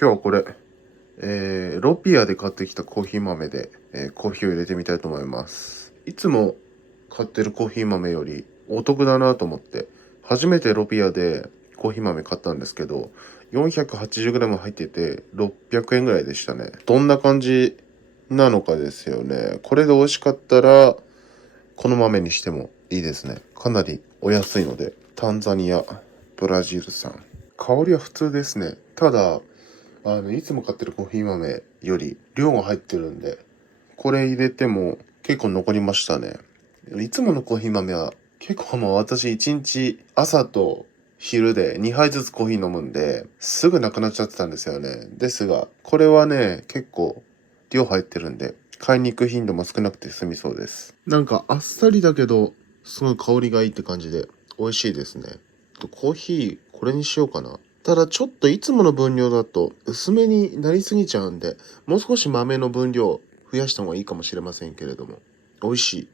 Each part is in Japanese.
今日はこれ、ロピアで買ってきたコーヒー豆で、コーヒーを入れてみたいと思います。いつも買ってるコーヒー豆よりお得だなと思って、初めてロピアでコーヒー豆買ったんですけど、480g 入ってて600円ぐらいでしたね。どんな感じなのかですよね。これで美味しかったら、この豆にしてもいいですね。かなりお安いので、タンザニア、ブラジル産。香りは普通ですね。ただ、いつも買ってるコーヒー豆より量が入ってるんで、これ入れても結構残りましたね。いつものコーヒー豆は結構もう私1日朝と昼で2杯ずつコーヒー飲むんで、すぐなくなっちゃってたんですよね。ですが、これはね、結構量入ってるんで、買いに行く頻度も少なくて済みそうです。なんかあっさりだけど、すごい香りがいいって感じで美味しいですね。コーヒーこれにしようかな。ただちょっといつもの分量だと薄めになりすぎちゃうんで、もう少し豆の分量増やした方がいいかもしれませんけれども、美味し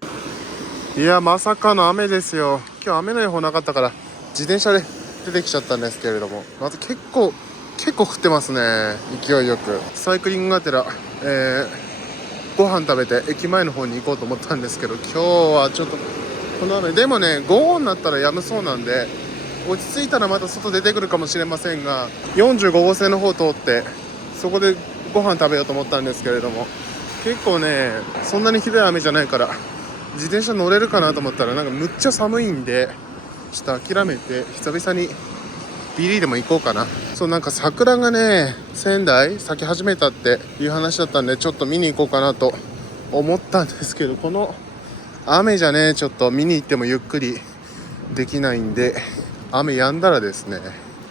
い。いや、まさかの雨ですよ。今日雨の予報なかったから自転車で出てきちゃったんですけれども、また結構降ってますね。勢いよくサイクリングがてら、ご飯食べて駅前の方に行こうと思ったんですけど、今日はちょっとこの雨でもね、午後になったら止むそうなんで、落ち着いたらまた外出てくるかもしれませんが、45号線の方通ってそこでご飯食べようと思ったんですけれども、結構ね、そんなにひどい雨じゃないから自転車乗れるかなと思ったら、なんかむっちゃ寒いんで、ちょっと諦めて久々にビリーでも行こうかな。そう、なんか桜がね、仙台咲き始めたっていう話だったんで、ちょっと見に行こうかなと思ったんですけど、この雨じゃね、ちょっと見に行ってもゆっくりできないんで、雨止んだらですね、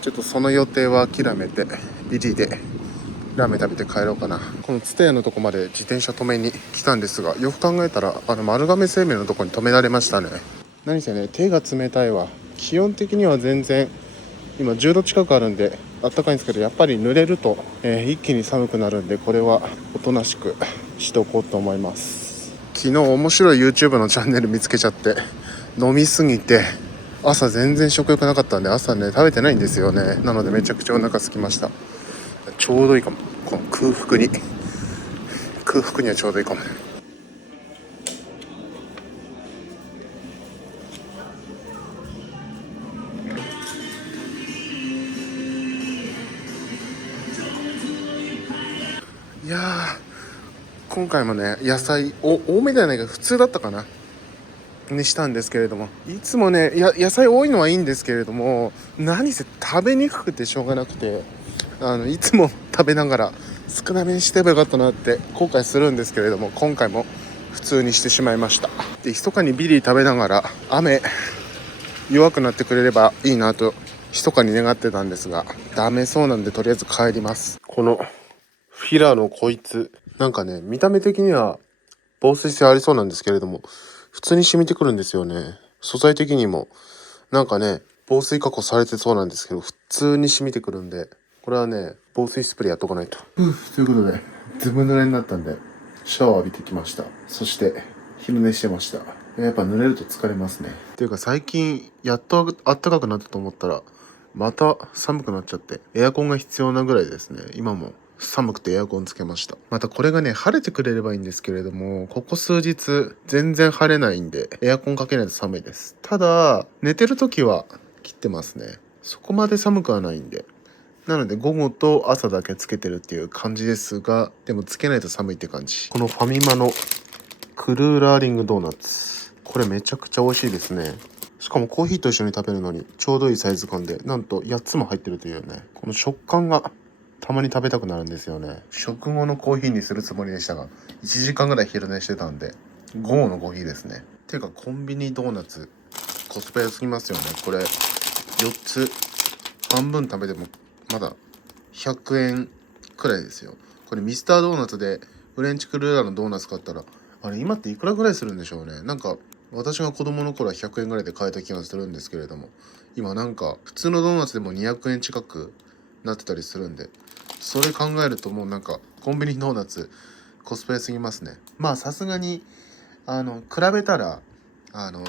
ちょっとその予定は諦めてビリでラーメン食べて帰ろうかな。このツタヤのとこまで自転車止めに来たんですが、よく考えたら丸亀製麺のとこに止められましたね。何せね、手が冷たいわ。気温的には全然今10度近くあるんであったかいんですけど、やっぱり濡れると、一気に寒くなるんで、これはおとなしくしておこうと思います。昨日面白い YouTube のチャンネル見つけちゃって、飲みすぎて朝全然食欲なかったんで、朝ね食べてないんですよね。なのでめちゃくちゃお腹空きました。ちょうどいいかも。この空腹にはちょうどいいかもね。いやー、今回もね、野菜多めじゃないか、普通だったかなにしたんですけれども、いつもね、野菜多いのはいいんですけれども、何せ食べにくくてしょうがなくて、いつも食べながら少なめにしてばよかったなって後悔するんですけれども、今回も普通にしてしまいました。で、密かにビリー食べながら雨弱くなってくれればいいなと密かに願ってたんですが、ダメそうなんでとりあえず帰ります。このフィラのこいつ、なんかね、見た目的には防水性ありそうなんですけれども、普通に染みてくるんですよね。素材的にもなんかね、防水加工されてそうなんですけど、普通に染みてくるんで、これはね、防水スプレーやっとかないと。ということで、ずぶ濡れになったんでシャワー浴びてきました。そして昼寝してました。やっぱ濡れると疲れますね。っていうか最近やっとあったかくなったと思ったら、また寒くなっちゃって、エアコンが必要なぐらいですね。今も寒くてエアコンつけました。またこれがね、晴れてくれればいいんですけれども、ここ数日全然晴れないんでエアコンかけないと寒いです。ただ寝てる時は切ってますね。そこまで寒くはないんで。なので午後と朝だけつけてるっていう感じですが、でもつけないと寒いって感じ。このファミマのクルーラーリングドーナツ、これめちゃくちゃ美味しいですね。しかもコーヒーと一緒に食べるのにちょうどいいサイズ感で、なんと8つも入ってるというね、この食感がたまに食べたくなるんですよね。食後のコーヒーにするつもりでしたが、1時間ぐらい昼寝してたんで、午後のコーヒーですね。てかコンビニドーナツコスパ良すぎますよね。これ4つ半分食べてもまだ100円くらいですよ。これミスタードーナツでフレンチクルーラーのドーナツ買ったら、あれ今っていくらぐらいするんでしょうね。なんか私が子供の頃は100円ぐらいで買えた気がするんですけれども、今なんか普通のドーナツでも200円近くなってたりするんで、それ考えるともうなんかコンビニドーナツコスパ良すぎますね。まあさすがに比べたら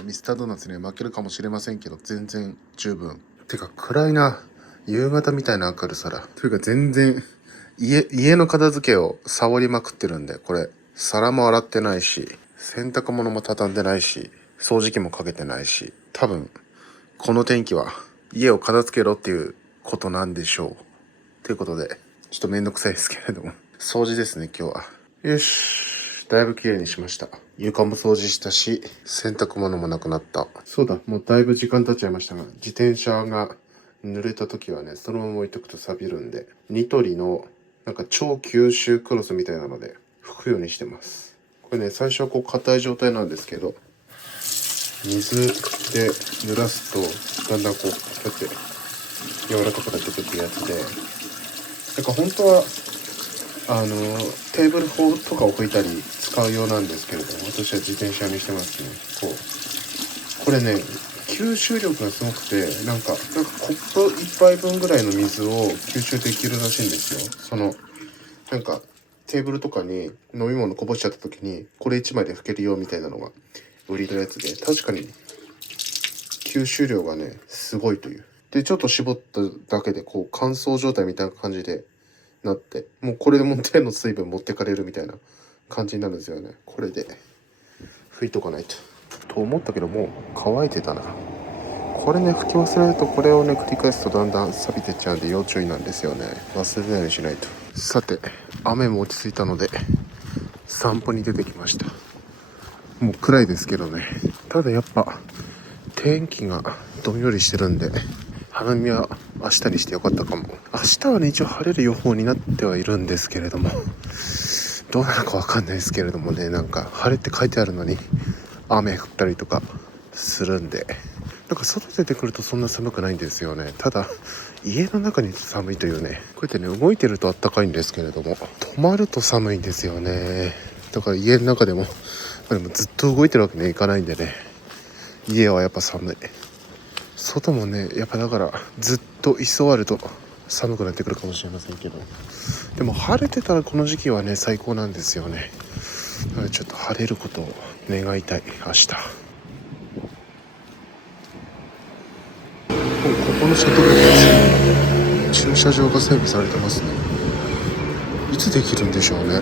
ミスタードーナツには負けるかもしれませんけど、全然十分。てか暗いな、夕方みたいな明るさだ。というか全然家の片付けをサボりまくってるんで、これ、皿も洗ってないし、洗濯物も畳んでないし、掃除機もかけてないし、多分、この天気は家を片付けろっていうことなんでしょう。ということで、ちょっとめんどくさいですけれども、掃除ですね、今日は。よし。だいぶ綺麗にしました。床も掃除したし、洗濯物もなくなった。そうだ、もうだいぶ時間経っちゃいましたが、自転車が濡れた時はね、そのまま置いとくと錆びるんで、ニトリのなんか超吸収クロスみたいなので拭くようにしてます。これね、最初はこう硬い状態なんですけど、水で濡らすとだんだんこうやって柔らかくなってくってやつで、なんか本当はテーブルとかを拭いたり使うようなんですけれども、私は自転車にしてますね。これね、吸収力がすごくて、なんかコップ1杯分ぐらいの水を吸収できるらしいんですよ。なんかテーブルとかに飲み物こぼしちゃった時にこれ1枚で拭けるよみたいなのが売りのやつで、確かに吸収量がねすごいという。でちょっと絞っただけでこう乾燥状態みたいな感じでなって、もうこれでもう手の水分持ってかれるみたいな感じになるんですよね。これで拭いとかないと思ったけど、もう乾いてたな。これね、拭き忘れるとこれをね繰り返すとだんだん錆びてっちゃうんで要注意なんですよね。忘れないようにしないと。さて、雨も落ち着いたので散歩に出てきました。もう暗いですけどね。ただやっぱ天気がどんよりしてるんで、花見は明日にしてよかったかも。明日はね、一応晴れる予報になってはいるんですけれども、どうなるかわかんないですけれどもね、なんか晴れって書いてあるのに雨降ったりとかするんで、なんか外出てくるとそんな寒くないんですよね。ただ家の中に寒いというね。こうやってね、動いてると暖かいんですけれども、止まると寒いんですよね。だから家の中でも、でもずっと動いてるわけにはいかないんでね、家はやっぱ寒い。外もね、やっぱだからずっと居座ると寒くなってくるかもしれませんけど、でも晴れてたらこの時期はね最高なんですよね。なのでちょっと晴れることを願いたい。明日ここのシャトルバス、駐車場が整備されてますね。いつできるんでしょうね。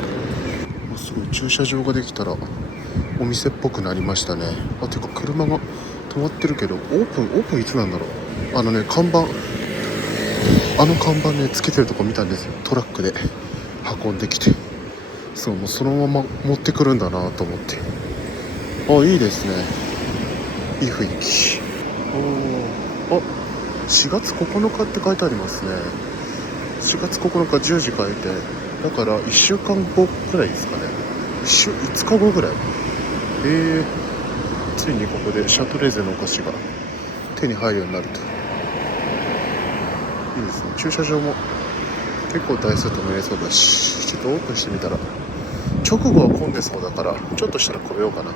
すごい、駐車場ができたらお店っぽくなりましたね。てか車が止まってるけど、オープンいつなんだろう。看板ねつけてるとこ見たんですよ。トラックで運んできて、そう、もうそのまま持ってくるんだなと思って。いいですね。いい雰囲気。4月9日って書いてありますね。4月9日10時開店だから1週間後ぐらいですかね。5日後ぐらい。ついにここでシャトレーゼのお菓子が手に入るようになるといいですね。駐車場も結構台数止めれそうだし、ちょっとオープンしてみたら直後は混んでそうだから、ちょっとしたら来ようかな。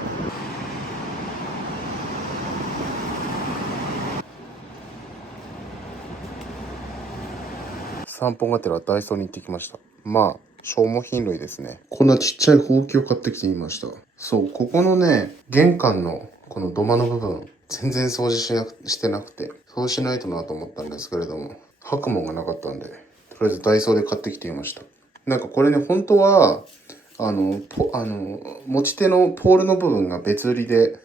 散歩がてらダイソーに行ってきました。まあ消耗品類ですね。こんなちっちゃいほうきを買ってきてみました。そう、ここのね、玄関のこの土間の部分全然掃除してなくて、そうしないとなと思ったんですけれども、履くもんがなかったんで、とりあえずダイソーで買ってきてみました。なんかこれね、本当は持ち手のポールの部分が別売りで、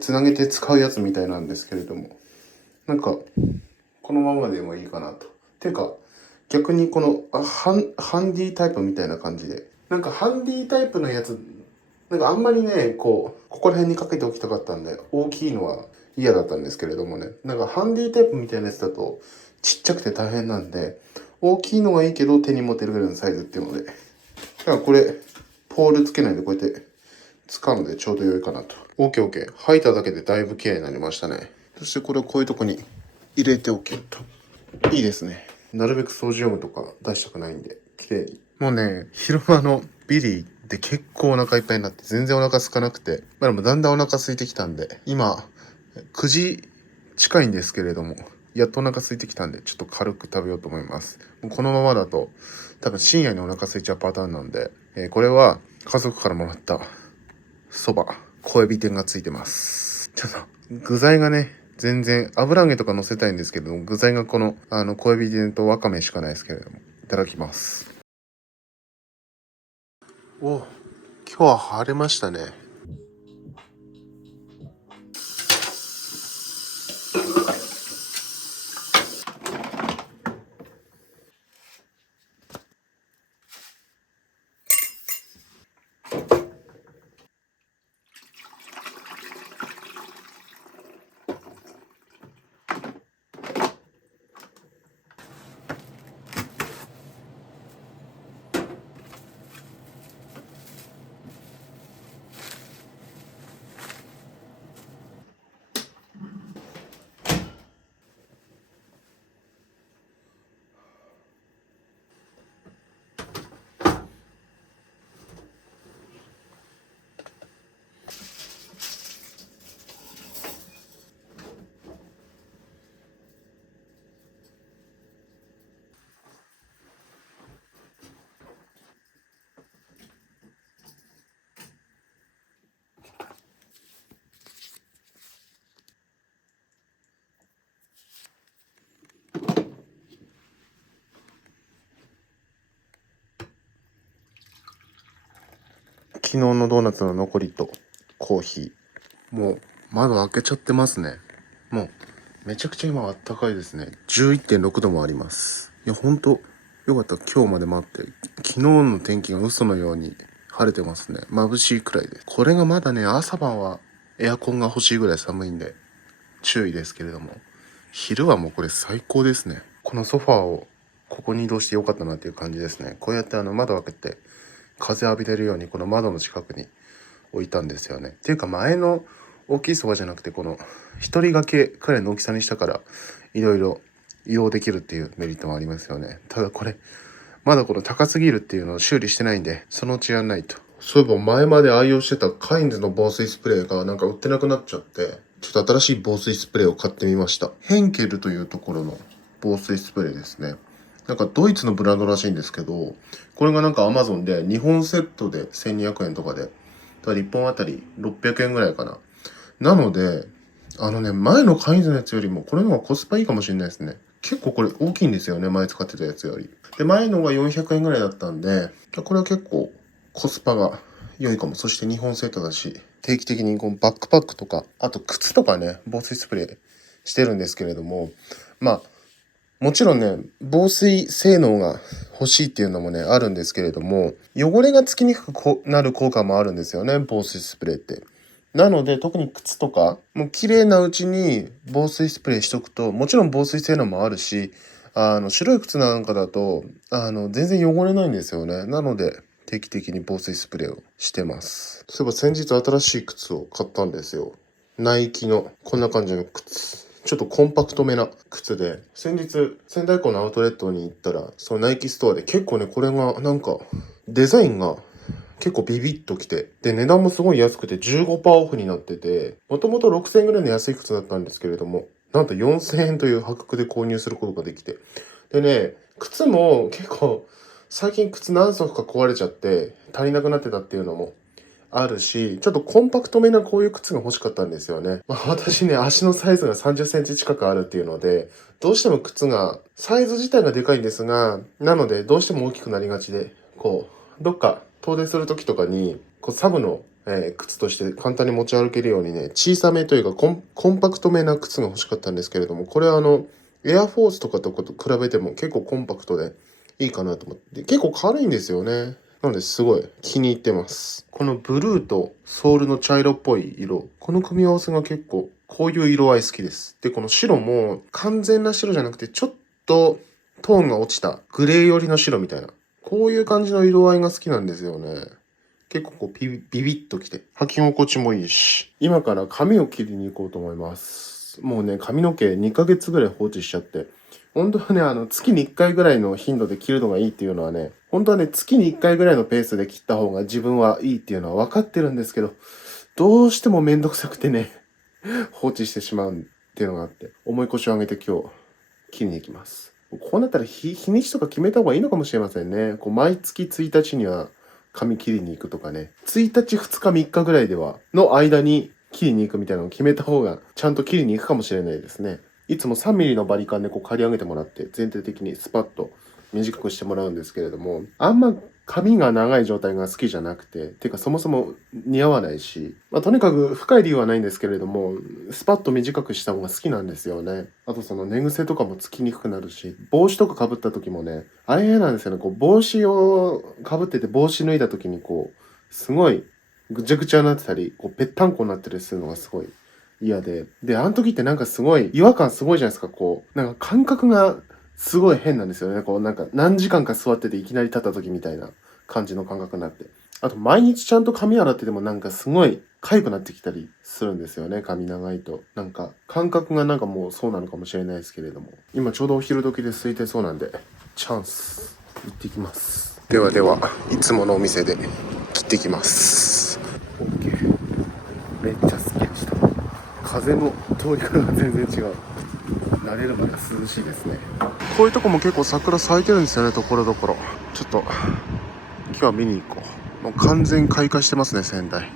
つなげて使うやつみたいなんですけれども、なんかこのままでもいいかなと。ていうか逆にこのハンディタイプみたいな感じで、なんかハンディタイプのやつ、なんかあんまりね、ここら辺にかけておきたかったんで、大きいのは嫌だったんですけれどもね、なんかハンディタイプみたいなやつだとちっちゃくて大変なんで、大きいのがいいけど手に持てるぐらいのサイズっていうので、だからこれポールつけないでこうやって使うのでちょうど良いかなと。OK。履いただけでだいぶ綺麗になりましたね。そしてこれをこういうとこに入れておけるといいですね。なるべく掃除用具とか出したくないんで綺麗に。もうね、昼間のビリーで結構お腹いっぱいになって全然お腹空かなくて、でもだんだんお腹空いてきたんで、今9時近いんですけれども、やっとお腹空いてきたんでちょっと軽く食べようと思います。もうこのままだと多分深夜にお腹空いちゃうパターンなんで、これは家族からもらったそば、小エビ天がついてます。ちょっと具材がね、全然油揚げとか乗せたいんですけど、具材がこの小エビ天とわかめしかないですけれども、いただきます。お、今日は晴れましたね。昨日のドーナツの残りとコーヒー。もう窓開けちゃってますね。もうめちゃくちゃ今あったかいですね。11.6 度もあります。いや、ほんとよかった。今日まで待って。昨日の天気が嘘のように晴れてますね。眩しいくらいです。これがまだね、朝晩はエアコンが欲しいぐらい寒いんで注意ですけれども、昼はもうこれ最高ですね。このソファーをここに移動してよかったなっていう感じですね。こうやって窓開けて風浴びれるようにこの窓の近くに置いたんですよね。っていうか前の大きいソファじゃなくてこの一人掛けくらいの大きさにしたからいろいろ移動できるっていうメリットもありますよね。ただこれまだこの高すぎるっていうのを修理してないんでそのうちやんないと。そういえば前まで愛用してたカインズの防水スプレーがなんか売ってなくなっちゃってちょっと新しい防水スプレーを買ってみました。ヘンケルというところの防水スプレーですね。なんかドイツのブランドらしいんですけど、これがなんか Amazon で2本セットで1200円とかで、だから1本あたり600円ぐらいかな。なので、前のカインズのやつよりもこれの方がコスパいいかもしれないですね。結構これ大きいんですよね、前使ってたやつより。で、前のが400円ぐらいだったんで、これは結構コスパが良いかも。そして2本セットだし、定期的にこうバックパックとか、あと靴とかね、防水スプレーしてるんですけれども、まあ、もちろんね、防水性能が欲しいっていうのもね、あるんですけれども、汚れがつきにくくなる効果もあるんですよね、防水スプレーって。なので、特に靴とか、もう綺麗なうちに防水スプレーしとくと、もちろん防水性能もあるし、白い靴なんかだと、全然汚れないんですよね。なので、定期的に防水スプレーをしてます。そういえば先日新しい靴を買ったんですよ。ナイキのこんな感じの靴。ちょっとコンパクトめな靴で、先日仙台港のアウトレットに行ったら、そのナイキストアで結構ね、これがなんかデザインが結構ビビッときて、で、値段もすごい安くて15%オフになってて、もともと6000円ぐらいの安い靴だったんですけれども、なんと4000円という破格で購入することができて。でね、靴も結構、最近靴何足か壊れちゃって足りなくなってたっていうのもあるし、ちょっとコンパクトめなこういう靴が欲しかったんですよね。私ね、足のサイズが30センチ近くあるっていうので、どうしても靴が、サイズ自体がでかいんですが、なのでどうしても大きくなりがちで、こう、どっか遠出する時とかに、こうサブの、靴として簡単に持ち歩けるようにね、小さめというかコンパクトめな靴が欲しかったんですけれども、これはエアフォースとかと比べても結構コンパクトでいいかなと思って、結構軽いんですよね。なのですごい気に入ってます。このブルーとソールの茶色っぽい色。この組み合わせが結構こういう色合い好きです。で、この白も完全な白じゃなくてちょっとトーンが落ちたグレー寄りの白みたいな。こういう感じの色合いが好きなんですよね。結構こうビビッときて履き心地もいいし。今から髪を切りに行こうと思います。もうね、髪の毛2ヶ月ぐらい放置しちゃって。本当はね、月に1回ぐらいの頻度で切るのがいいっていうのはね、本当はね、月に1回ぐらいのペースで切った方が自分はいいっていうのは分かってるんですけど、どうしてもめんどくさくてね、放置してしまうっていうのがあって、重い腰を上げて今日、切りに行きます。こうなったら日にちとか決めた方がいいのかもしれませんね。こう毎月1日には髪切りに行くとかね、1日2日3日ぐらいでは、の間に切りに行くみたいなのを決めた方が、ちゃんと切りに行くかもしれないですね。いつも3ミリのバリカンでこう刈り上げてもらって全体的にスパッと短くしてもらうんですけれども、あんま髪が長い状態が好きじゃなくて、てかそもそも似合わないし、とにかく深い理由はないんですけれども、スパッと短くした方が好きなんですよね。あとその寝癖とかもつきにくくなるし、帽子とか被った時もね、あれ嫌なんですよね。こう帽子を被ってて帽子脱いだ時にこう、すごいぐちゃぐちゃになってたり、こうぺったんこになったりするのがすごい嫌で。で、あの時ってなんかすごい、違和感すごいじゃないですか、こう。なんか感覚がすごい変なんですよね。こうなんか何時間か座ってていきなり立った時みたいな感じの感覚になって。あと毎日ちゃんと髪洗っててもなんかすごい痒くなってきたりするんですよね。髪長いと。なんか感覚がなんかもうそうなのかもしれないですけれども。今ちょうどお昼時で空いてそうなんで、チャンス行ってきます。ではでは、いつものお店で切ってきます。OK。めっちゃすっきりした。風の通り方が全然違う。慣れるまで涼しいですね。こういうとこも結構桜咲いてるんですよね、ところどころ。ちょっと今日は見に行こう。もう完全開花してますね、仙台。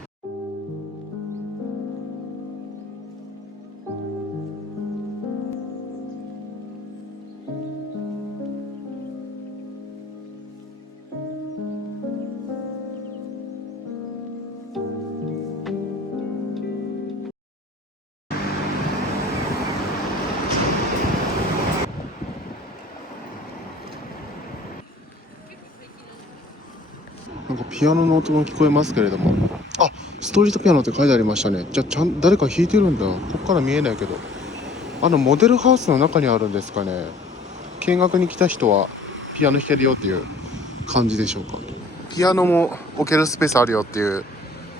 なんかピアノの音が聞こえますけれども、あ、ストリートピアノって書いてありましたね。じゃあ誰か弾いてるんだ。こっから見えないけど、モデルハウスの中にあるんですかね。見学に来た人はピアノ弾けるよっていう感じでしょうか。ピアノも置けるスペースあるよっていう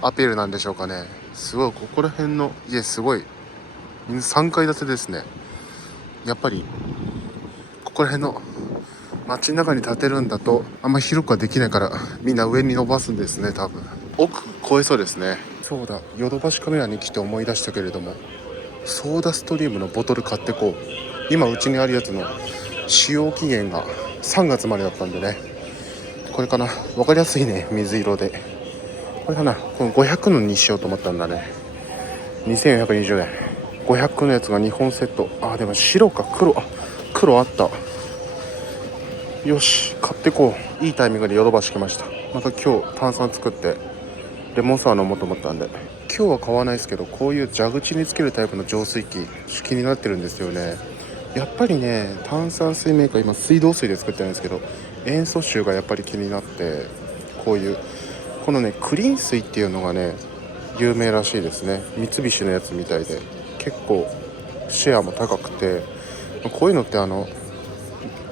アピールなんでしょうかね。すごい、ここら辺の家すごい3階建てですね。やっぱりここら辺の街の中に建てるんだとあんま広くはできないから、みんな上に伸ばすんですね。多分奥越えそうですね。そうだ、ヨドバシカメラに来て思い出したけれども、ソーダストリームのボトル買ってこう。今うちにあるやつの使用期限が3月までだったんでね、これかな。分かりやすいね、水色で。これかな。この500のにしようと思ったんだね。2420円。500のやつが2本セット。あ、でも白か黒。あ、黒あった。よし、買ってこう。いいタイミングでヨドバシ来ました。また今日炭酸作ってレモンサワー飲もうと思ったんで。今日は買わないですけど、こういう蛇口につけるタイプの浄水器気になってるんですよね。やっぱりね、炭酸水メーカー今水道水で作ってるんですけど、塩素臭がやっぱり気になって、こういうこのねクリーン水っていうのがね有名らしいですね。三菱のやつみたいで結構シェアも高くて、こういうのって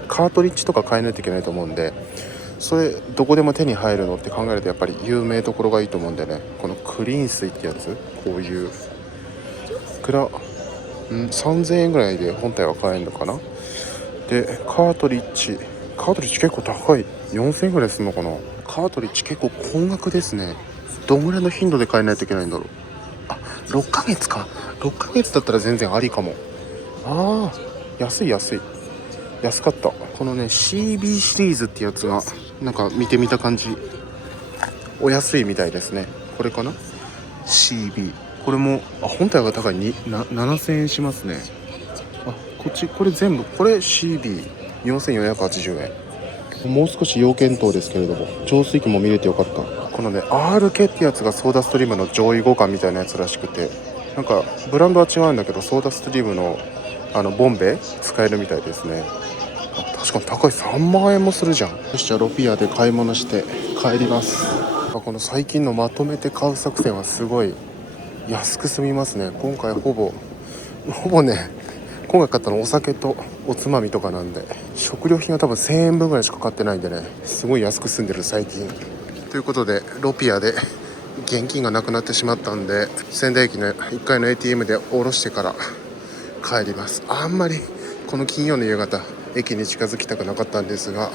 カートリッジとか買えないといけないと思うんで、それどこでも手に入るのって考えるとやっぱり有名どころがいいと思うんでね、このクリーン水ってやつ、こういういくら3000円ぐらいで本体は買えるのかな。でカートリッジ結構高い、4000円ぐらいするのかな。カートリッジ結構高額ですね。どんぐらいの頻度で買えないといけないんだろう。あ、6ヶ月か。6ヶ月だったら全然ありかも。ああ、安い安かった。このね CB シリーズってやつがなんか見てみた感じお安いみたいですね。これかな。 CB、 これも本体が高いに7000円しますね。こっちこれ全部これ CB4480 円。もう少し要検討ですけれども、浄水器も見れてよかった。このね RK ってやつがソーダストリームの上位互換みたいなやつらしくて、なんかブランドは違うんだけどソーダストリームのボンベ使えるみたいですね。確かに高い、3万円もするじゃん。よし、じゃあロピアで買い物して帰ります。この最近のまとめて買う作戦はすごい安く済みますね。今回ほぼね、今回買ったのお酒とおつまみとかなんで、食料品が多分1000円分ぐらいしかかってないんでね、すごい安く済んでる最近。ということでロピアで現金がなくなってしまったんで、仙台駅の1階の ATM で下ろしてから帰ります。あんまりこの金曜の夕方駅に近づきたくなかったんですが、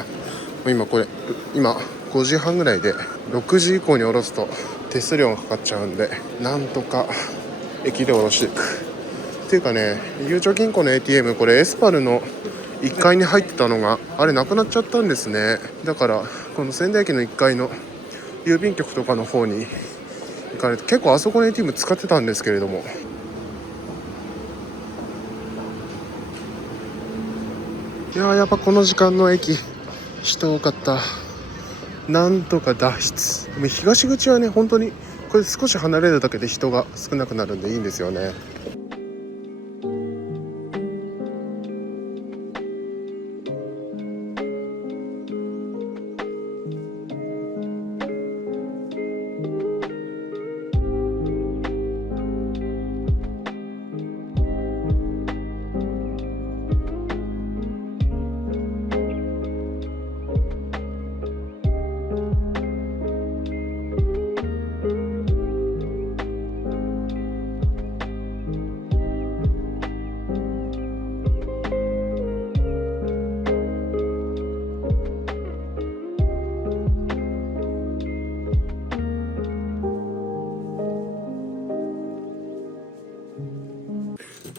今5時半ぐらいで6時以降に下ろすと手数料がかかっちゃうんで、なんとか駅で下ろしていくっていうかね。ゆうちょ銀行の ATM、 これエスパルの1階に入ってたのがあれなくなっちゃったんですね。だからこの仙台駅の1階の郵便局とかの方に行かれて、結構あそこの ATM 使ってたんですけれども、いやー、やっぱこの時間の駅人多かった。なんとか脱出。でも東口はね、本当にこれ少し離れるだけで人が少なくなるんでいいんですよね。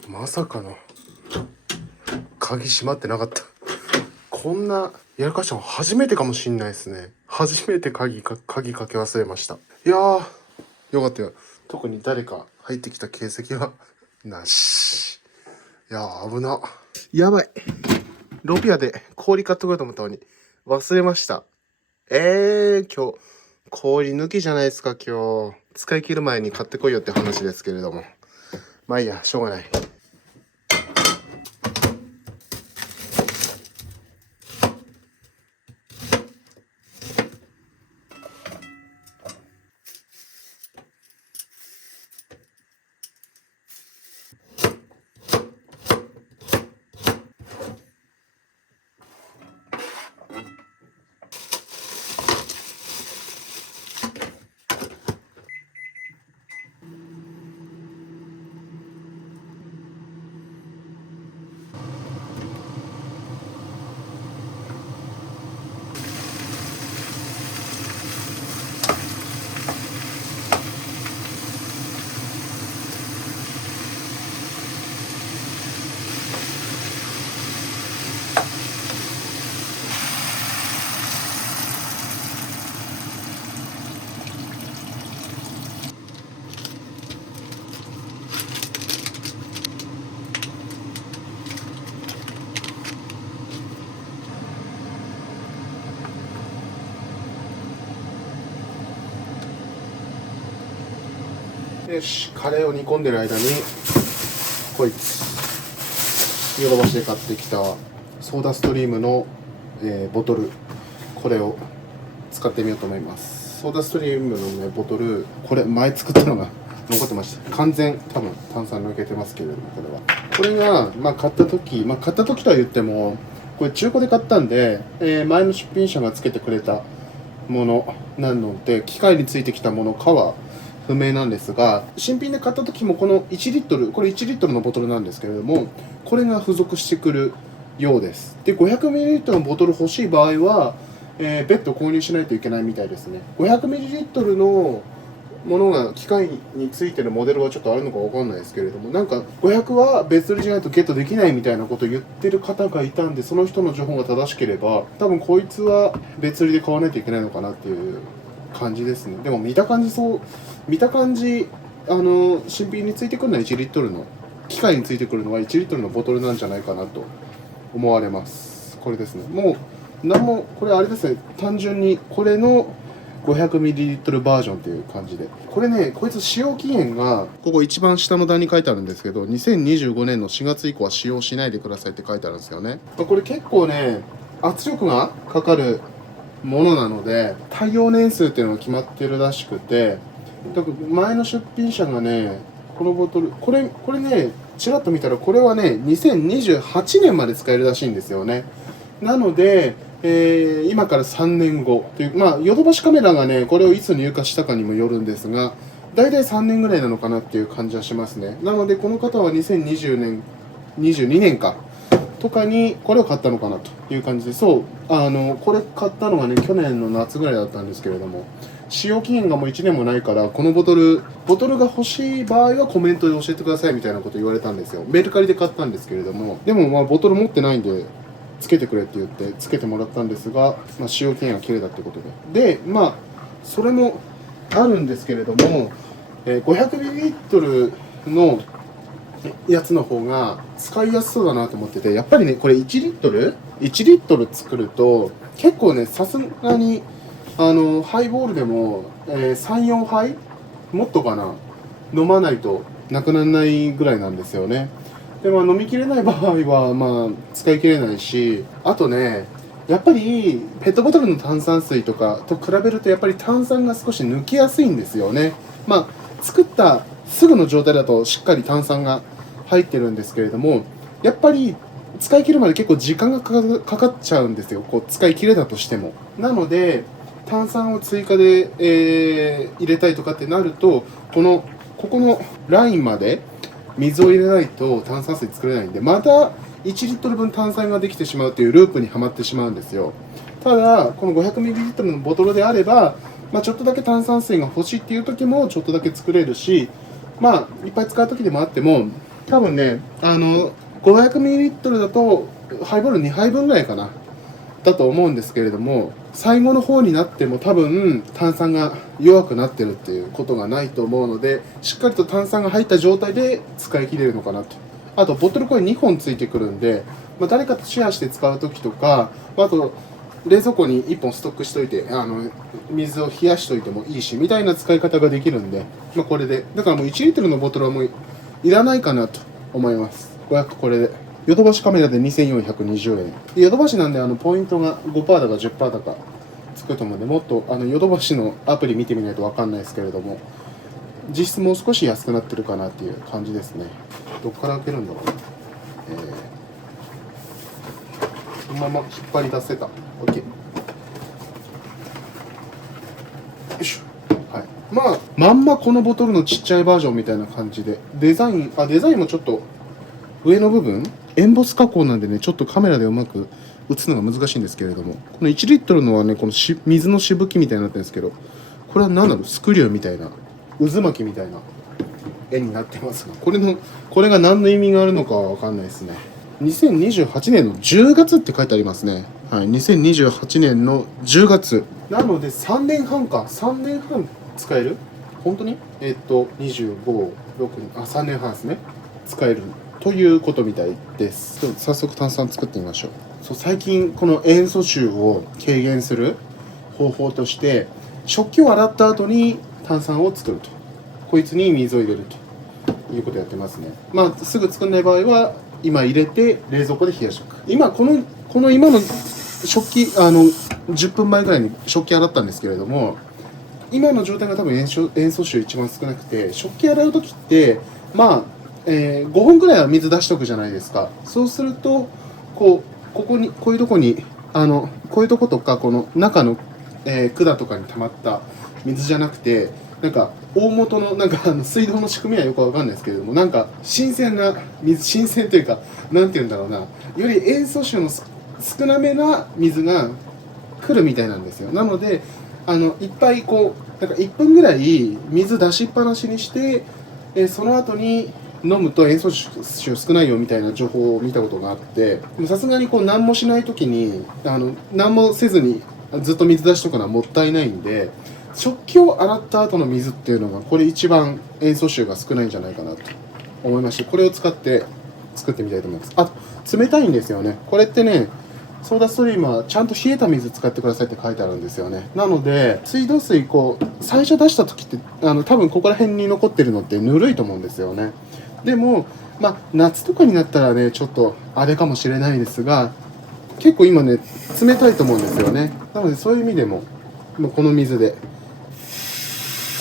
まさかの鍵閉まってなかった。こんなやらかしたの初めてかもしんないですね。初めて鍵かけ忘れました。いやー、よかったよ。特に誰か入ってきた形跡はなし。いやー、危な。やばい。ロピアで氷買ってこようと思ったのに忘れました。今日氷抜きじゃないですか。今日使い切る前に買ってこいよって話ですけれども、まあいいや、しょうがない。よし、カレーを煮込んでる間にこいつヨドバシで買ってきたソーダストリームの、ボトル、これを使ってみようと思います。ソーダストリームのね、ボトル、これ前作ったのが残ってました。完全多分炭酸抜けてますけれども、これが買った時とは言ってもこれ中古で買ったんで、前の出品者がつけてくれたものなので機械についてきたものかは不明なんですが、新品で買った時もこの1リットル、これ1リットルのボトルなんですけれども、これが付属してくるようです。で、500ml のボトル欲しい場合は、別途購入しないといけないみたいですね。500ml のものが機械についてるモデルはちょっとあるのかわかんないですけれども、なんか500は別売りじゃないとゲットできないみたいなことを言ってる方がいたんで、その人の情報が正しければ多分こいつは別売りで買わないといけないのかなっていう感じですね。でも見た感じ新品についてくるのは1リットルの、機械についてくるのは1リットルのボトルなんじゃないかなと思われます。これですね。もう何も、これあれですね、単純にこれの 500ml バージョンっていう感じで、これね、こいつ使用期限がここ一番下の段に書いてあるんですけど、2025年の4月以降は使用しないでくださいって書いてあるんですよね。これ結構ね、圧力がかかるものなので耐用年数っていうのが決まってるらしくて、だから前の出品者がね、このボトル、これね、ちらっと見たらこれはね、2028年まで使えるらしいんですよね。なので、今から3年後という、ヨドバシカメラがね、これをいつ入荷したかにもよるんですが、大体3年ぐらいなのかなっていう感じはしますね。なので、この方は2020年、22年か。とかにこれを買ったのかなという感じで、そう、これ買ったのがね、去年の夏ぐらいだったんですけれども、使用期限がもう1年もないから、このボトルが欲しい場合はコメントで教えてくださいみたいなこと言われたんですよ。メルカリで買ったんですけれども、でもボトル持ってないんで、つけてくれって言ってつけてもらったんですが、使用期限が切れたってことで。で、それもあるんですけれども、500ml のやつの方が使いやすそうだなと思ってて、やっぱりね、これ1リットル1リットル作ると結構ね、さすがにハイボールでも、3、4杯もっとかな、飲まないとなくならないぐらいなんですよね。でも飲みきれない場合はまあ使い切れないし、あとね、やっぱりペットボトルの炭酸水とかと比べるとやっぱり炭酸が少し抜きやすいんですよね。まあ作ったすぐの状態だとしっかり炭酸が入ってるんですけれども、やっぱり使い切るまで結構時間がかかっちゃうんですよ、こう使い切れたとしても。なので炭酸を追加で、入れたいとかってなると、ここのラインまで水を入れないと炭酸水作れないんで、また1リットル分炭酸ができてしまうというループにはまってしまうんですよ。ただこの 500ml のボトルであれば、まあ、ちょっとだけ炭酸水が欲しいっていう時もちょっとだけ作れるし、まあいっぱい使う時でもあっても、多分ね、500ml だとハイボール2杯分ぐらいかなだと思うんですけれども、最後の方になっても多分炭酸が弱くなってるっていうことがないと思うので、しっかりと炭酸が入った状態で使い切れるのかなと。あとボトルこれ2本ついてくるんで、まあ、誰かとシェアして使う時とか、あと冷蔵庫に1本ストックしといて水を冷やしといてもいいしみたいな使い方ができるんで、まあ、これでだからもう1リットルのボトルはもういらないかなと思います。これでヨドバシカメラで2420円で、ヨドバシなんでポイントが 5% だか 10% だかつくと思うんで、もっとヨドバシのアプリ見てみないと分かんないですけれども、実質もう少し安くなってるかなっていう感じですね。どっから開けるんだろうな、そのまま引っ張り出せた。 OK、 よいしょ。はい、まんまこのボトルのちっちゃいバージョンみたいな感じで、デザインもちょっと上の部分エンボス加工なんでね、ちょっとカメラでうまく映すのが難しいんですけれども、この1リットルのはね、この水のしぶきみたいになってるんですけど、これは何だろう、スクリューみたいな、渦巻きみたいな絵になってますが、これが何の意味があるのかは分かんないですね。2028年の10月って書いてありますね。はい、2028年の10月なので3年半か、3年半使える、本当に25、6、3年半ですね、使えるということみたいです。早速炭酸作ってみましょう。最近この塩素臭を軽減する方法として、食器を洗った後に炭酸を作ると、こいつに水を入れるということをやってますね。まあすぐ作んない場合は今入れて冷蔵庫で冷やしておく。今の食器10分前ぐらいに食器洗ったんですけれども、今の状態が多分塩素臭一番少なくて、食器洗う時ってまあ5本くらいは水出しとくじゃないですか。そうするとこういうとこにこういうとことか、この中の、管とかに溜まった水じゃなくて、なんか大元のなんか水道の仕組みはよくわかんないですけれども、なんか新鮮な水、新鮮というか、なんて言うんだろうな、より塩素臭の少なめな水が来るみたいなんですよ。なのでいっぱいなんか1分ぐらい水出しっぱなしにして、その後に飲むと塩素臭少ないよみたいな情報を見たことがあって、さすがに何もしない時に何もせずにずっと水出しとくのはもったいないんで、食器を洗った後の水っていうのがこれ一番塩素臭が少ないんじゃないかなと思いまして、これを使って作ってみたいと思います。あと冷たいんですよね。これってね、ソーダストリームはちゃんと冷えた水使ってくださいって書いてあるんですよね。なので水道水最初出した時って多分ここら辺に残ってるのってぬるいと思うんですよね。でも夏とかになったらね、ちょっとあれかもしれないですが、結構今ね冷たいと思うんですよね。なのでそういう意味でもこの水で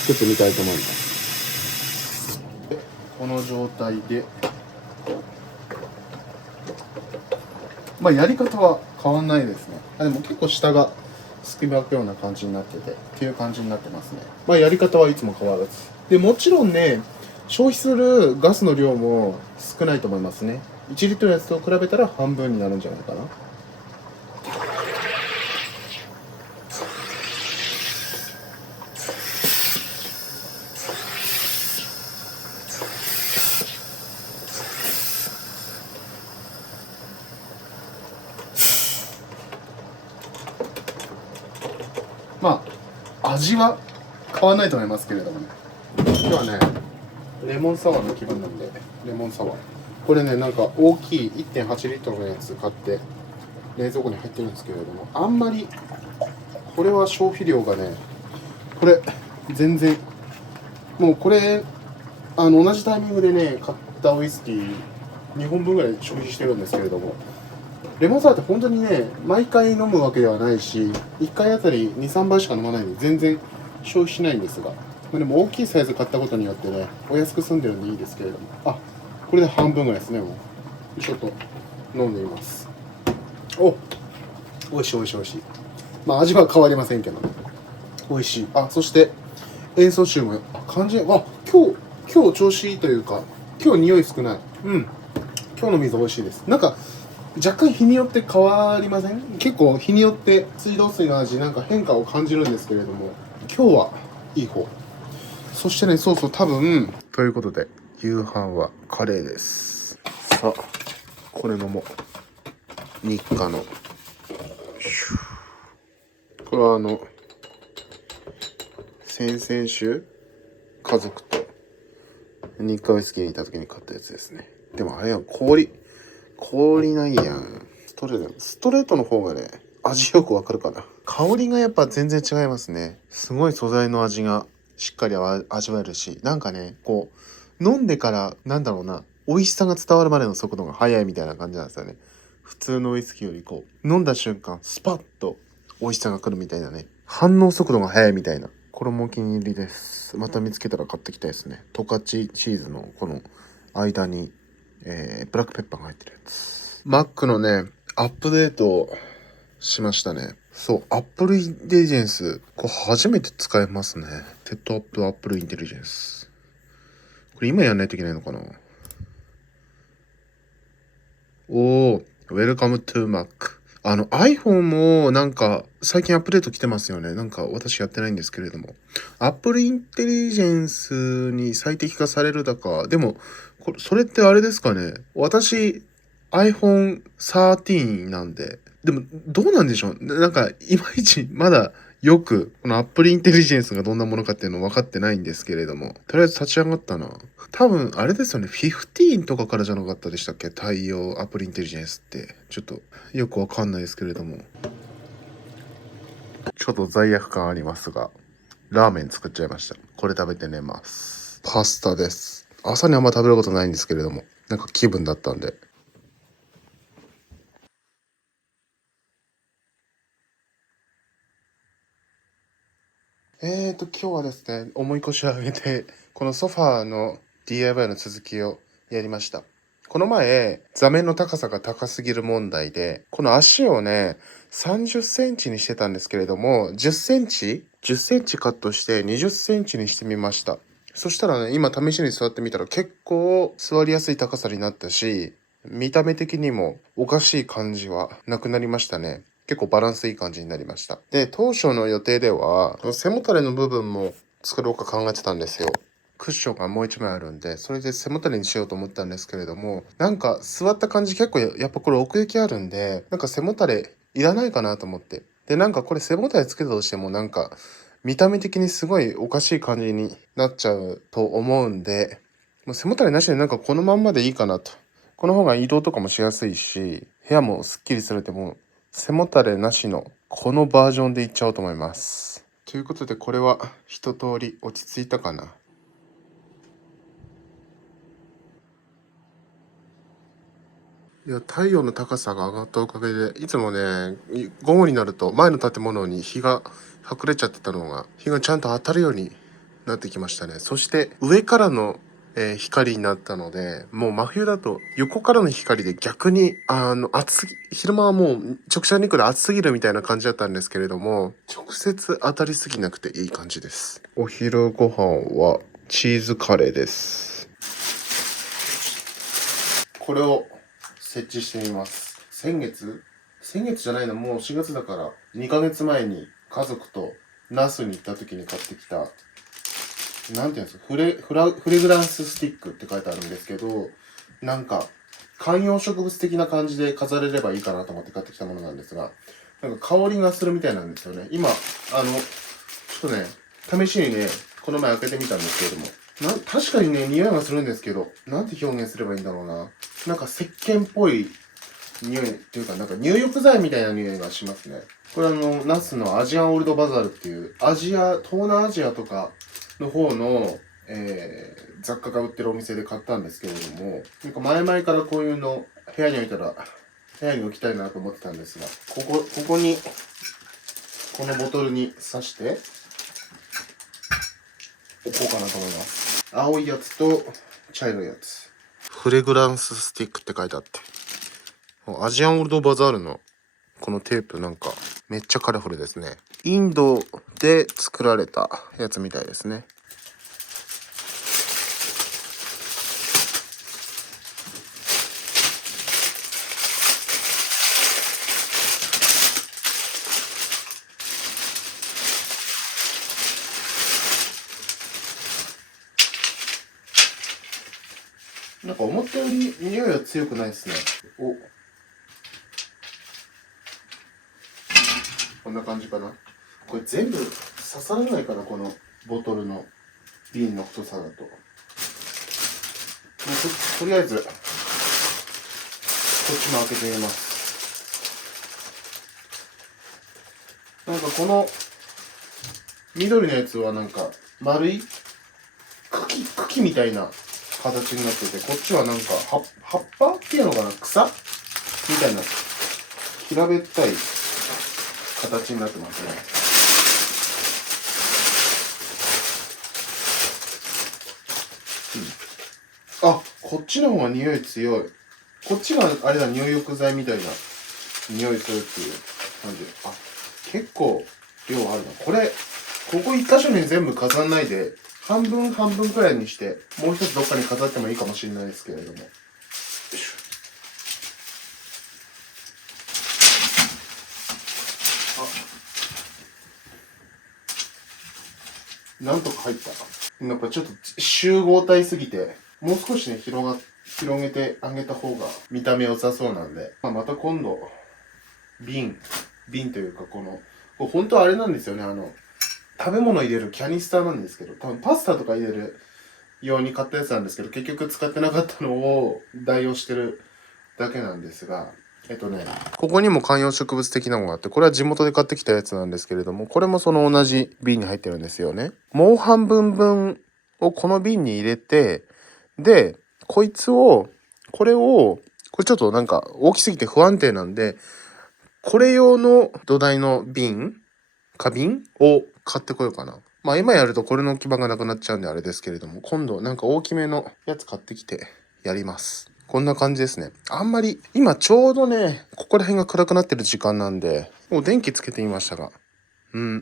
作ってみたいと思います。この状態でやり方は変わんないですね。でも結構下が隙間空くような感じになっててっていう感じになってますね。やり方はいつも変わらずで、もちろんね消費するガスの量も少ないと思いますね。1リットルのやつと比べたら半分になるんじゃないかな。味は変わらないと思いますけれどもね。今日はねレモンサワーの気分なんで、レモンサワーこれね、なんか大きい 1.8 リットルのやつ買って冷蔵庫に入ってるんですけれども、あんまりこれは消費量がね、これ全然もうこれ同じタイミングでね買ったウイスキー2本分ぐらい消費してるんですけれども、レモンサワーって本当にね毎回飲むわけではないし、1回あたり 2,3 杯しか飲まないんで全然消費しないんですが、でも大きいサイズ買ったことによってねお安く済んでるんでいいですけれども、これで半分ぐらいですね。もうちょっと飲んでみます。美味しい美味しい美味しい。味は変わりませんけどね、美味しい。そして塩素臭も感じ、今日調子いいというか、今日匂い少ない。今日の水美味しいです。なんか若干日によって変わりません？結構日によって水道水の味なんか変化を感じるんですけれども、今日はいい方。そしてね、そう多分ということで夕飯はカレーです。さあこれ飲もう。日課のこれは先々週家族と日課ウイスキーにいた時に買ったやつですね。でもあれは氷ないやん。ストレートの方がね味よくわかるかな。香りがやっぱ全然違いますね。すごい素材の味がしっかり味わえるし、なんかねこう飲んでからなんだろうな、美味しさが伝わるまでの速度が速いみたいな感じなんですよね。普通のウイスキーよりこう飲んだ瞬間スパッと美味しさが来るみたいなね、反応速度が速いみたいな。これもお気に入りです。また見つけたら買ってきたいですね。十勝チーズのこの間に、ブラックペッパーが入ってるやつ。マックのねアップデートをしましたね。アップルインテリジェンス、これ初めて使えますね。テッドアップアップルインテリジェンス。これ今やんないといけないのかな。Welcome to Mac。iPhone もなんか最近アップデート来てますよね。なんか私やってないんですけれども。Apple インテリジェンスに最適化されるだか。でも、それってあれですかね。私、iPhone 13なんで。でも、どうなんでしょう。なんか、いまいちまだよく、この Apple インテリジェンスがどんなものかっていうの分かってないんですけれども。とりあえず立ち上がったな。多分、あれですよね。15とかからじゃなかったでしたっけ？対応 Apple インテリジェンスって。ちょっと、よくわかんないですけれども。ちょっと罪悪感ありますが、ラーメン作っちゃいました。これ食べて寝ます。パスタです。朝にあんま食べることないんですけれども、なんか気分だったんで。今日はですね、重い腰を上げて、このソファーの DIY の続きをやりました。この前、座面の高さが高すぎる問題で、この足をね、30センチにしてたんですけれども、10センチ ?10 センチカットして20センチにしてみました。そしたらね、今試しに座ってみたら結構座りやすい高さになったし、見た目的にもおかしい感じはなくなりましたね。結構バランスいい感じになりました。で、当初の予定では、背もたれの部分も作ろうか考えてたんですよ。クッションがもう一枚あるんで、それで背もたれにしようと思ったんですけれども、なんか座った感じ結構やっぱこれ奥行きあるんで、なんか背もたれいらないかなと思って。で、なんかこれ背もたれつけたとしてもなんか、見た目的にすごいおかしい感じになっちゃうと思うんで、もう背もたれなしでなんかこのまんまでいいかなと。この方が移動とかもしやすいし、部屋もすっきりするってもう背もたれなしのこのバージョンでいっちゃおうと思います。ということでこれは一通り落ち着いたかな。いや、太陽の高さが上がったおかげで、いつもね、午後になると前の建物に日が隠れちゃってたのが、日がちゃんと当たるようになってきましたね。そして上からの、光になったので、もう真冬だと横からの光で逆に、昼間はもう直射日光で暑すぎるみたいな感じだったんですけれども、直接当たりすぎなくていい感じです。お昼ご飯はチーズカレーです。これを設置してみます。先月じゃないな、もう4月だから2ヶ月前に家族と那須に行った時に買ってきた、なんていうんですか、フレグランススティックって書いてあるんですけど、なんか観葉植物的な感じで飾れればいいかなと思って買ってきたものなんですが、なんか香りがするみたいなんですよね。今、ちょっとね、試しにね、この前開けてみたんですけれども、確かにね、匂いがするんですけど、なんて表現すればいいんだろうな。なんか石鹸っぽい匂いっていうか、なんか入浴剤みたいな匂いがしますね。これナスのアジアンオールドバザールっていう、東南アジアとかの方の、雑貨が売ってるお店で買ったんですけれども、なんか前々からこういうの部屋に置いたら、部屋に置きたいなと思ってたんですが、ここに、このボトルに刺して置こうかなと思います。青いやつと茶色いやつ。フレグランススティックって書いてあって。アジアンオールドバザールのこのテープなんかめっちゃカラフルですね。インドで作られたやつみたいですね。なんか思ったより匂いは強くないですね。こんな感じかな。これ全部刺さらないかな、このボトルの瓶の太さだと。とりあえずこっちも開けてみます。なんかこの緑のやつはなんか丸い茎みたいな形になってて、こっちはなんか葉っぱっていうのかな、草みたいな平べったい形になってますね。あ、こっちの方が匂い強い。こっちがあれだ、入浴剤みたいな匂いするっていう感じ。あ、結構量あるな。ここ一箇所に全部飾んないで、半分くらいにして、もう一つどっかに飾ってもいいかもしれないですけれども。なんとか入った。なんかちょっと集合体すぎて、もう少しね、広げてあげた方が見た目良さそうなんで、また今度、瓶というかこれ本当はあれなんですよね、食べ物入れるキャニスターなんですけど、多分パスタとか入れる用に買ったやつなんですけど、結局使ってなかったのを代用してるだけなんですが、ここにも観葉植物的なのがあって、これは地元で買ってきたやつなんですけれども、これもその同じ瓶に入ってるんですよね。もう半分分をこの瓶に入れて、で、これちょっとなんか大きすぎて不安定なんで、これ用の土台の花瓶を買ってこようかな。まあ今やるとこれの基盤がなくなっちゃうんであれですけれども、今度なんか大きめのやつ買ってきてやります。こんな感じですね。あんまり、今ちょうどね、ここら辺が暗くなってる時間なんで、もう電気つけてみましたが、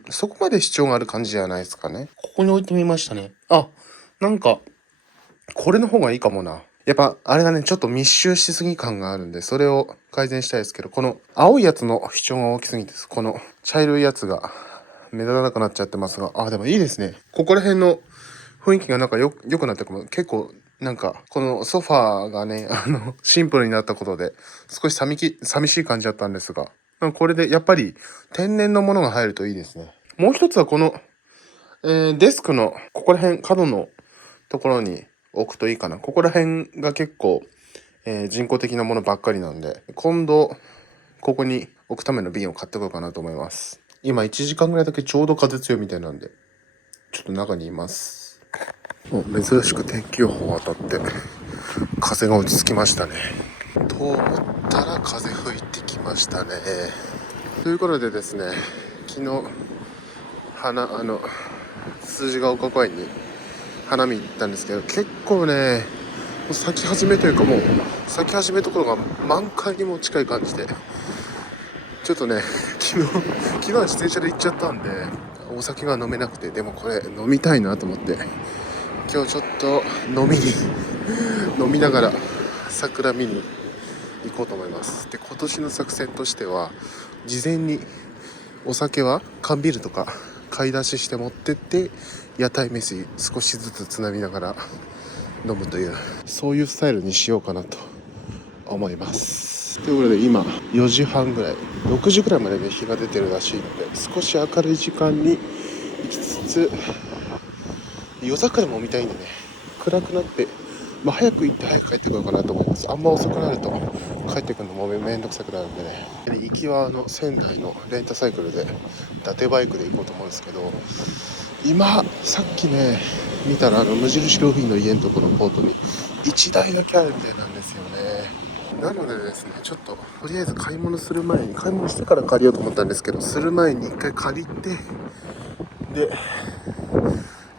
そこまで主張がある感じじゃないですかね。ここに置いてみましたね。あ、なんか、これの方がいいかもな。やっぱ、あれだね、ちょっと密集しすぎ感があるんで、それを改善したいですけど、この青いやつの主張が大きすぎです。この茶色いやつが目立たなくなっちゃってますが、でもいいですね。ここら辺の雰囲気がなんか良くなってくる。結構、なんか、このソファーがね、シンプルになったことで、少し寂しい感じだったんですが、これでやっぱり天然のものが入るといいですね。もう一つはこの、デスクのここら辺、角のところに置くといいかな。ここら辺が結構、人工的なものばっかりなんで、今度、ここに置くための瓶を買ってこようかなと思います。今1時間ぐらいだけちょうど風強いみたいなんで、ちょっと中にいます。珍しく天気予報当たって、風が落ち着きましたね。と思ったら風吹いてきましたね。ということでですね、昨日、数字が丘公園に花見行ったんですけど、結構ね、咲き始めというかもう咲き始めところが満開にも近い感じで、ちょっとね、昨日は自転車で行っちゃったんでお酒が飲めなくて、でもこれ飲みたいなと思って、今日ちょっと飲みながら桜見に行こうと思います。で、今年の作戦としては、事前にお酒は缶ビールとか買い出しして持ってって、屋台飯少しずつつなみながら飲むという、そういうスタイルにしようかなと思います。ということで今4時半ぐらい、6時ぐらいまでね日が出てるらしいので、少し明るい時間に行きつつ、夜桜も見たいんでね、暗くなって、早く行って早く帰ってこようかなと思います。あんま遅くなると帰ってくるのもめんどくさくなるんでね。で行きは仙台のレンタサイクルで伊達バイクで行こうと思うんですけど、今さっきね見たら無印良品の家のところのポートに1台だけあるみたいなんですよね。なのでですね、ちょっととりあえず買い物してから借りようと思ったんですけど、する前に一回借りてで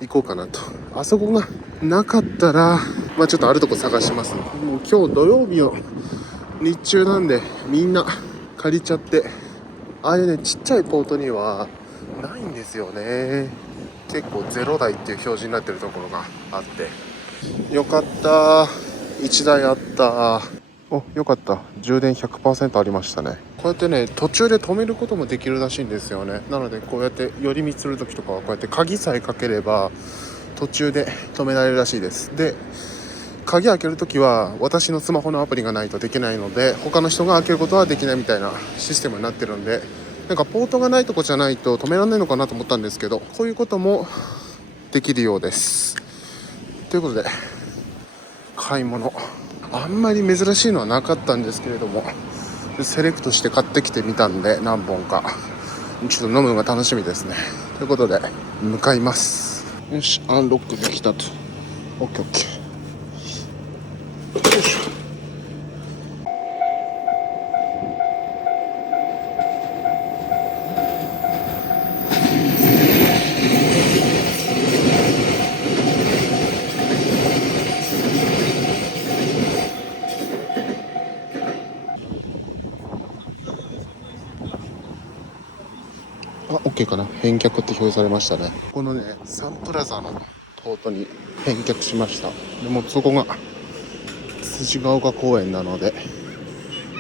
行こうかなと。あそこがなかったらちょっとあるとこ探します。もう今日土曜日の日中なんでみんな借りちゃって、ああいうねちっちゃいポートにはないんですよね。結構0台っていう表示になってるところがあって、よかった、1台あった。お、よかった、充電 100% ありましたね。こうやってね途中で止めることもできるらしいんですよね。なのでこうやって寄り道する時とかはこうやって鍵さえかければ途中で止められるらしいです。で鍵開けるときは私のスマホのアプリがないとできないので、他の人が開けることはできないみたいなシステムになってるんで、なんかポートがないとこじゃないと止められないのかなと思ったんですけど、こういうこともできるようです。ということで買い物、あんまり珍しいのはなかったんですけれども、セレクトして買ってきてみたんで何本かちょっと飲むのが楽しみですね。ということで向かいます。よし、アンロックできたと。 OKOK。OK かな。返却って表示されましたね。このねサンプラザのポートに返却しました。でもそこが辻ヶ丘公園なので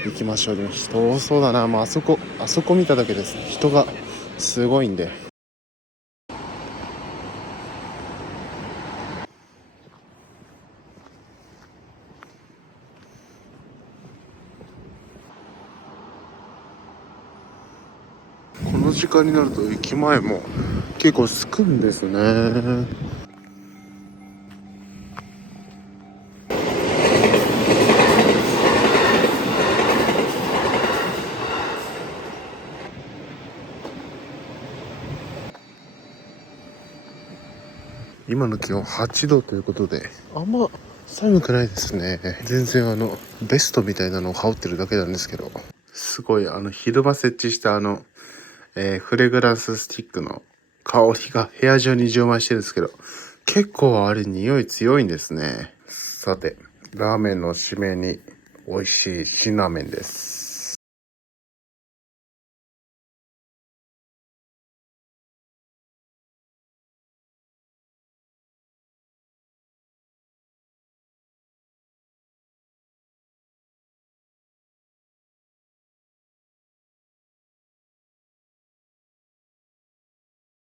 行きましょう。でも人多そうだな。もうあそこ見ただけですね、人がすごいんで。この時間になると駅前も結構すくんですね。今の気温8度ということで、あんま寒くないですね。全然ベストみたいなのを羽織ってるだけなんですけど、すごい昼間設置したフレグランススティックの香りが部屋中に充満してるんですけど、結構あれ匂い強いんですね。さて、ラーメンの締めに美味しい辛ラーメンです。